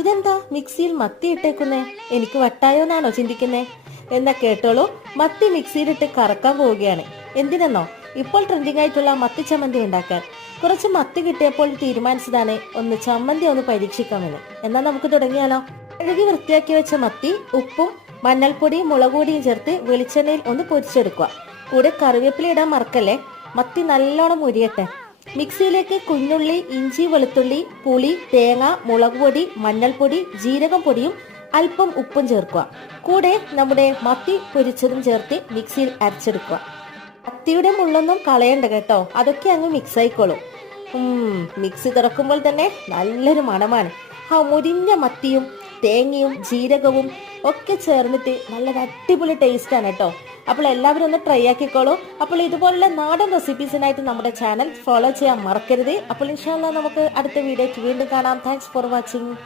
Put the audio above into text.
ഇതെന്താ മിക്സിയിൽ മത്തി ഇട്ടേക്കുന്നേ? എനിക്ക് വട്ടായോന്നാണോ ചിന്തിക്കുന്നേ? എന്നാ കേട്ടോളൂ, മത്തി മിക്സിയിലിട്ട് കറക്കാൻ പോവുകയാണ്. എന്തിനെന്നോ? ഇപ്പോൾ ട്രെൻഡിങ് ആയിട്ടുള്ള മത്തി ചമ്മന്തി ഉണ്ടാക്കാൻ. കുറച്ച് മത്തി കിട്ടിയപ്പോൾ തീരുമാനിച്ചതാണ് ഒന്ന് ചമ്മന്തി ഒന്ന് പരീക്ഷിക്കാമെന്ന്. എന്നാ നമുക്ക് തുടങ്ങിയാലോ? കഴുകി വൃത്തിയാക്കി വെച്ച മത്തി ഉപ്പും മഞ്ഞൾപ്പൊടിയും മുളകുപൊടിയും ചേർത്ത് വെളിച്ചെണ്ണയിൽ ഒന്ന് പൊരിച്ചെടുക്കുക. കൂടെ കറിവേപ്പില ഇടാൻ മറക്കല്ലേ. മത്തി നല്ലോണം മുരിയട്ടെ. മിക്സിയിലേക്ക് കുഞ്ഞുള്ളി, ഇഞ്ചി, വെളുത്തുള്ളി, പുളി, തേങ്ങ, മുളക് പൊടി, മഞ്ഞൾപ്പൊടി, ജീരകം പൊടിയും അല്പം ഉപ്പും ചേർക്കുക. കൂടെ നമ്മുടെ മത്തി പൊരിച്ചതും ചേർത്ത് മിക്സിയിൽ അരച്ചെടുക്കുക. മത്തിയുടെ മുള്ളൊന്നും കളയണ്ട കേട്ടോ, അതൊക്കെ അങ്ങ് മിക്സ് ആയിക്കോളും. മിക്സി തുറക്കുമ്പോൾ തന്നെ നല്ലൊരു മണമാണ്. മുരിഞ്ഞ മത്തിയും തേങ്ങയും ജീരകവും ഒക്കെ ചേർന്നിട്ട് നല്ലൊരു അടിപൊളി ടേസ്റ്റ് ആണ് കേട്ടോ. അപ്പോൾ എല്ലാവരും ഒന്ന് ട്രൈ ആക്കിക്കോളൂ. അപ്പോൾ ഇതുപോലുള്ള നാടൻ റെസിപ്പീസിനായിട്ട് നമ്മുടെ ചാനൽ ഫോളോ ചെയ്യാൻ മറക്കരുത്. അപ്പോൾ ഇൻഷാ അല്ലാഹ് നമുക്ക് അടുത്ത വീഡിയോ വീണ്ടും കാണാം. Thanks for watching.